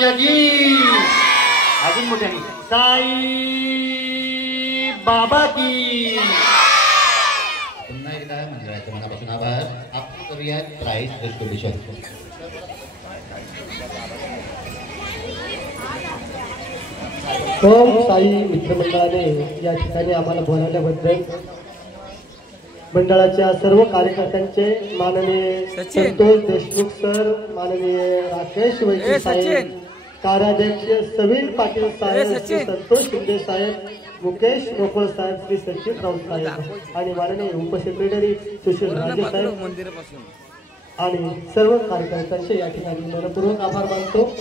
जगी अजून मोठ्याने साई बाबा की. पुन्हा एकदा मंदिराच्या मनापासून आभार. आपण करूया प्राइज डिस्ट्रीब्युशन. ओम साई मित्रमंडळाने या ठिकाणी आम्हाला बोलावल्याबद्दल मंडळाच्या सर्व कार्यकर्त्यांचे माननीय संतोष देशमुख सर, माननीय राकेश वैद्य साहेब, कार्याध्यक्ष सविन पाटील साहेब, संतोष शिंदे साहेब, मुकेश मोकळ साहेब, श्री सचिन राऊत साहेब आणि माननीय उपसेक्रेटरी सुशील राजे साहेब आणि सर्व कार्यकर्त्यांचे या ठिकाणी मनपूर्वक आभार मानतो.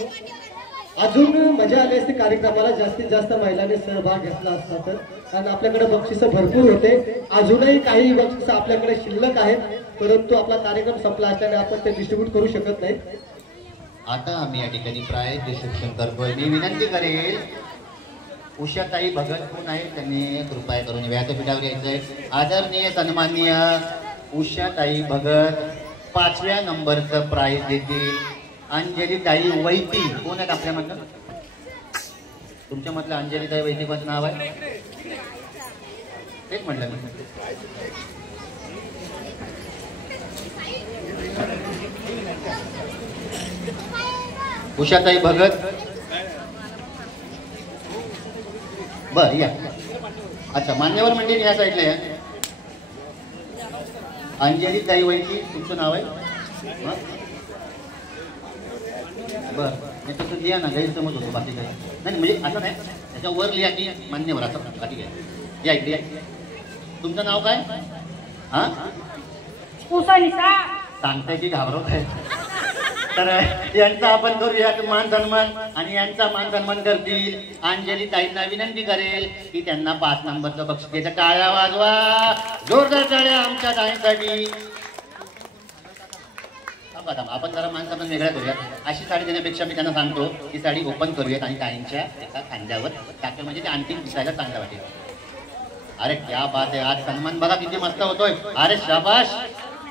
अजून मजा आली असती कार्यक्रमाला जास्तीत जास्त महिलांनी सहभाग घेतला असता तर, कारण आपल्याकडे बक्षिसं भरपूर होते. अजूनही काही बक्षिसं आपल्याकडे शिल्लक आहेत, परंतु आपला कार्यक्रम संपला असल्याने आपण ते डिस्ट्रीब्यूट करू शकत नाही. आता आम्ही या ठिकाणी प्राइज डिस्ट्रीब्युशन करतोय. मी विनंती करेल उषाताई भगत कोण आहे त्यांनी कृपया करून व्यासपीठावर यायचंय. आदरणीय सन्माननीय उषाताई भगत 5व्या नंबरचं प्राइज देतील. अंजलीताई वैती कोण आहेत आपल्यामधलं? तुमच्या मधलं अंजलीताई वैती कोणतं नाव आहे? तेच म्हटलं मी. उषाताई भगत बर या. अच्छा मान्यवर मंडळी या साईडला या. अंजलीताई वैती तुमचं नाव आहे? बर मी तसं लिहा ना, गैरसमज होतो बाकी काही नाही. म्हणजे असं नाही, त्याच्यावर लिहा की मान्यवर असं बाकी काय. या इकडे या. तुमचं नाव काय? हा सांगताय की घाबरवत आहे? तर यांचा आपण करूया मान सन्मान आणि यांचा मान सन्मान करतील. अंजली ताईंना विनंती करेल की त्यांना 5 नंबरचं बक्षीस द्यायचं. टाळ्या वाजवा, जोरदार टाळ्या आमच्या ताईंसाठी. आपण जरा मान सन्मान वेगळा करूया. अशी साडी देण्यापेक्षा मी त्यांना सांगतो की साडी ओपन करूयात आणि ताईंच्या एका खांद्यावर टाकलं म्हणजे ते आणखी दिसायला चांगलं वाटेल. अरे क्या बात आहे, आज सन्मान बघा किती मस्त होतोय. अरे शाबाश,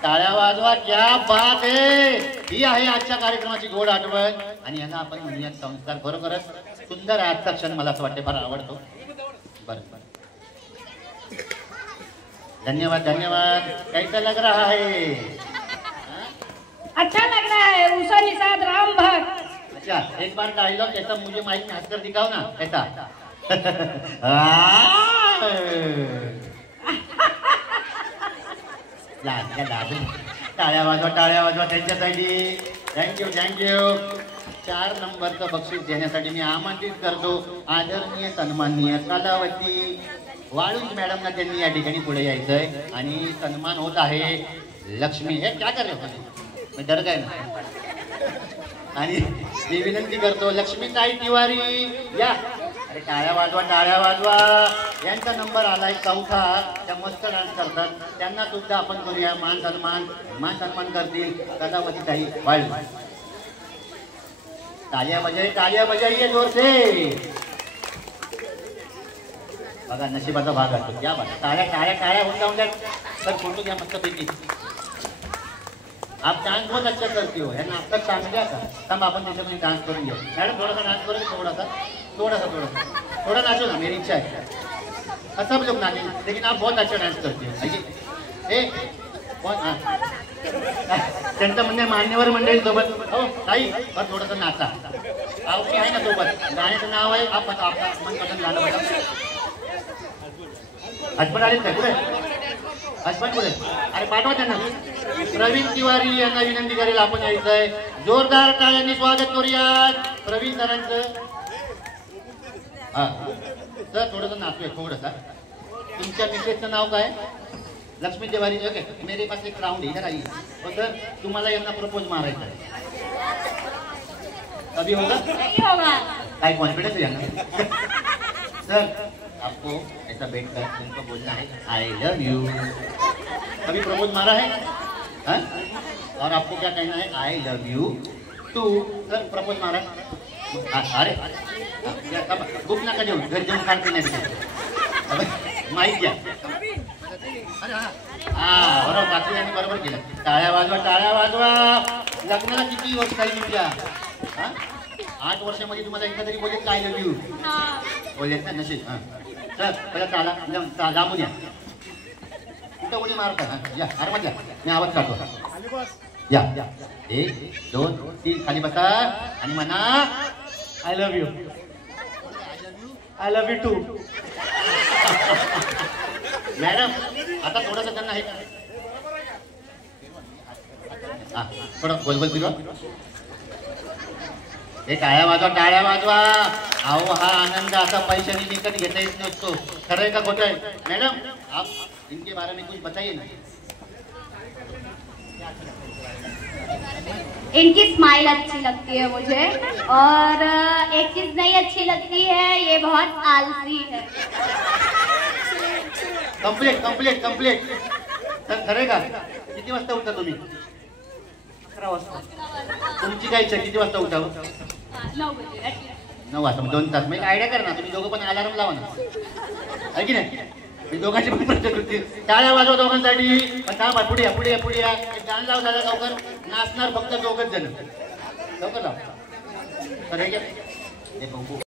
टाळ्या वाजवा, क्या बात आहे. ही आहे आजच्या कार्यक्रमाची गोड आठवण आणि यांना आपण म्हणूयात संस्कार. बरोबरच सुंदर आहे आजचा क्षण, मला असं वाटतं फार आवडतो. बरं धन्यवाद धन्यवाद. कैसा लग रहा है? अच्छा लग रहा है उषा निषाद राम भक्त. अच्छा एक बार डायलॉग ऐसा मुझे माइक में हंसकर दिखाओ ना. ऐसा टाळ्या वाजवा त्यांच्यासाठी. Thank you thank you. 4 नंबरचं बक्षीस देण्यासाठी मी आमंत्रित करतो आदरणीय सन्माननीय कलावती वाळुंज मॅडमना. त्यांनी या ठिकाणी पुढे यायचंय आणि सन्मान होत आहे लक्ष्मी. हे क्या कर रहे हो मी डर काय ना. आणि मी विनंती करतो लक्ष्मीताई तिवारी या. अरे टाळ्या वाजवा. यांचा नंबर आलाय 4था. त्या मस्त डान्स करतात, त्यांना सुद्धा आपण करूया मान सन्मान करतील कलावतीताई वाळू. टाळ्या बजाइए जोर से. बघा नशिबाचा भाग असतो. क्या बात. टाळ्या होऊन द्या. सर फोटो घ्या मस्त पैकी. आप डान्स बहुत अच्छा करती हो. है ना, अब तक चांगल्या का तब आपण त्याच्यामध्ये डान्स करून घेऊ. मॅडम थोडासा डान्स करें, थोड़ा नाचो ना, मेरी इच्छा है. सब लोग नाचे लेकिन आप बहुत अच्छा डान्स करते हो. ए कौन? त्यांचं म्हणणे मान्यवर मंडळी सोबत हो ताई बस थोडंसं नाचा. आवडी आहे ना सोबत. गाण्याचं नाव आहे आप आपला मनपसंत गाणं बघा. हजबंड आले काय पुढे? हजबंड पुढे. अरे पाठवा त्यांना. प्रवीण तिवारी यांना विनंती करेल आपण यायचंय. जोरदार टाळ्यांनी स्वागत करूयात प्रवीण सरांचं. हा सर थोडंसं नाचूया थोडंसं. तुमच्या मिसेसचं नाव काय? लक्ष्मी तिवारी. ओके मेरे पास एक राउंड इधर आइए. तो सर तुम्हाला यांना प्रपोज मारायचा आहे. कभी होगा? नहीं होगा. काय कॉन्फिडेंस है ना. सर आपको ऐसा बैठकर उनको बोलना है I love you. Kabhi propose मारा है? हाँ? और आपको क्या कहना है? I love you too. Sir propose मारा. अरे बुक नका देऊ, घर जाऊन खाण पिण्याची माहीत घ्या. हा बरोबर बाकी यांनी बरोबर केलं. टाळ्या वाजवा. लग्नाला किती वर्ष झाली तुमच्या? 8 वर्षामध्ये तुम्हाला एकदा तरी बोलेल काय लव्ह यू बोलेल ना नशीब. हा चल पहिला चाला लांबून या. कुठं उडी मारता. हा या आरामात या. मी आवाज काढतो. या 1 2 3 खाली बसा आणि म्हणा I love you. I love you too. Madam आता थोडंसं त्यांना हे हा थोडं गोलगोल फिरवा. हे टाळ्या वाजवा. अहो हा आनंद असा पैशाने विकत घेता येत नसतो. खरंय का खोटं आहे मॅडम? आप इनके बारे में कुछ बताइए ना. इनकी स्माइल अच्छी लगती है मुझे और एक चीज नहीं अच्छी लगती है, ये बहुत आलसी है. कंप्लीट तर खरंय का? किती वाजता उठता तुम्ही? 11 वाजता. तुमची काय इच्छा किती वाजता उठावं? 9 बजे. 9 वाजता 2 तास. म्हणजे आयडिया करा ना तुम्ही दोघं पण अलार्म लावा ना. आहे की नाही? दोघांची पण प्रत्येक टाळ्या वाजवा दोघांसाठी. पण थांबा पुढे या. एक गाणं लाव झालं लवकर. नाचणार फक्त दोघच जण. लवकर लाव. तर हे घ्या. हे बघू.